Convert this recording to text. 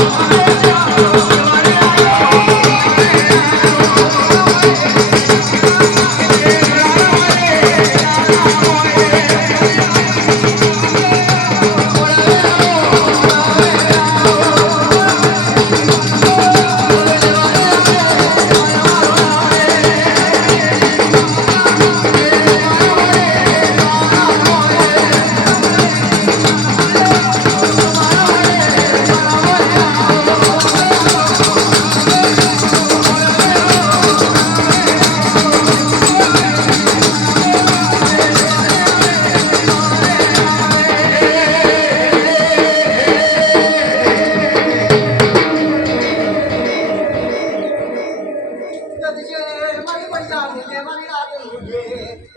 Oh, बड़ी बढ़िया मिले वाली रात